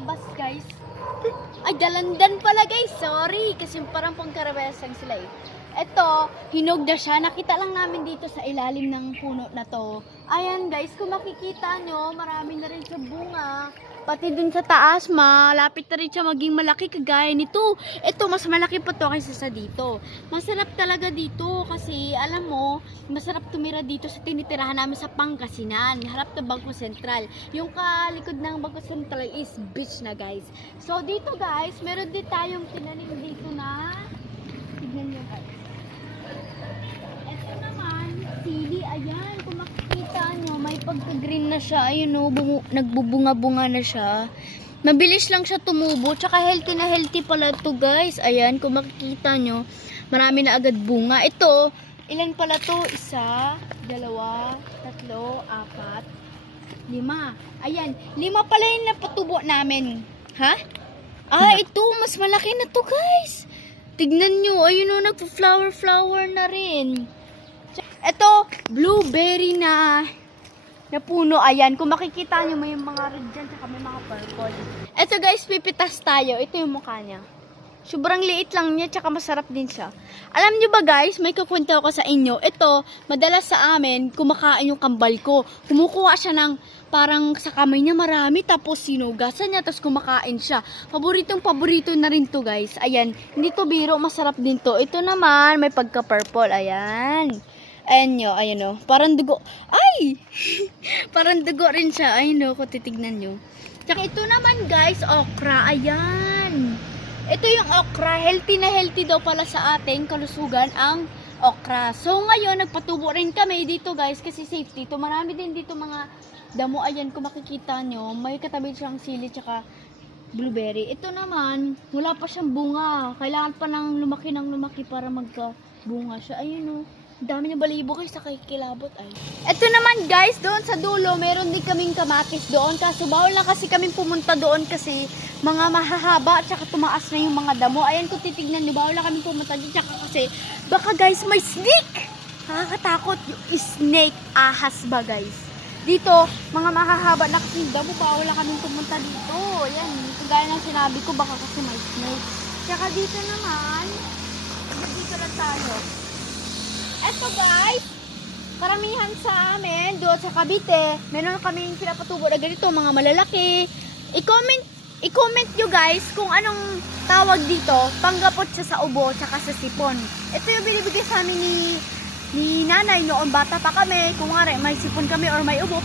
bayabas guys. Ay, dalandan pala guys. Sorry. Kasi parang pangkarabesan sila eh. Ito, hinog na siya. Nakita lang namin dito sa ilalim ng puno na to. Ayan guys, kung makikita nyo, marami na rin siya bunga. Pati dun sa taas, malapit na rin siya maging malaki kagaya nito. Ito, mas malaki pa to kaysa sa dito. Masarap talaga dito kasi alam mo, masarap tumira dito sa tinitirahan namin sa Pangasinan. Harap ng Bangko Sentral. Yung kalikod ng Bangko Sentral is beach na guys. So dito guys, meron din tayong tinanim dito na, tignan nyo guys. Ito naman, sili, ayan, kung makikita nyo, may pagka-green na siya, ayun o, nagbubunga-bunga na siya. Mabilis lang siya tumubo, tsaka healthy na healthy pala ito guys. Ayan, kung makikita nyo, marami na agad bunga. Ito, ilan pala to? 1, 2, 3, 4, 5. Ayan, 5 pala yung napatubo namin. Ha? Ito, mas malaki na to guys. Tignan nyo, ayun o, nagpo-flower na rin. Ito, blueberry na puno. Ayan, kung makikita nyo, may mga red dyan, saka may mga purple. Ito guys, pipitas tayo. Ito yung mukha niya. Sobrang liit lang niya, tsaka masarap din siya. Alam nyo ba guys, may kukwento ako sa inyo. Ito, madalas sa amin, kumakain yung kambal ko. Kumukuha siya ng parang sa kamay niya marami, tapos sinugasan niya, tapos kumakain siya. Paborito na rin to guys. Ayan, hindi to biro, masarap din to. Ito naman, may pagka-purple. Ayan. Ayan nyo, ayan o. Parang dugo. Ay! Parang dugo rin siya. Ayan o, kung titignan nyo. Tsaka ito naman guys, okra. Ayan. Ito yung okra. Healthy na healthy daw pala sa ating kalusugan ang okra. So ngayon, nagpatubo rin kami dito guys kasi safety. Ito, marami din dito mga damo. Ayan, kung makikita nyo, may katabi siyang sili tsaka blueberry. Ito naman, wala pa siyang bunga. Kailangan pa ng lumaki para magka-bunga siya. Ayun o. Dami niya balibo kayo sa kilabot ay. Ito naman guys, doon sa dulo, meron din kaming kamatis doon. Kaso bawal na kasi kaming pumunta doon kasi mga mahahaba at saka tumaas na yung mga damo. Ayan, kung titignan nyo, bawal na kaming pumunta doon. Tsaka kasi, baka guys, may snake! Nakakatakot yung snake, ahas ba guys? Dito, mga mahahaba na kasi damo, bawal na kaming pumunta dito. Ayan, kagaya ng sinabi ko, baka kasi may snake. Tsaka dito naman, dito lang tayo. Eto guys, karamihan sa amin, doon sa Cavite, meron kaming pinapatubo na ganito, mga malalaki. I-comment nyo guys kung anong tawag dito, panggapot siya sa ubo, tsaka sa sipon. Ito yung binibigay sa amin ni nanay noon bata pa kami, kung nga may sipon kami or may ubo.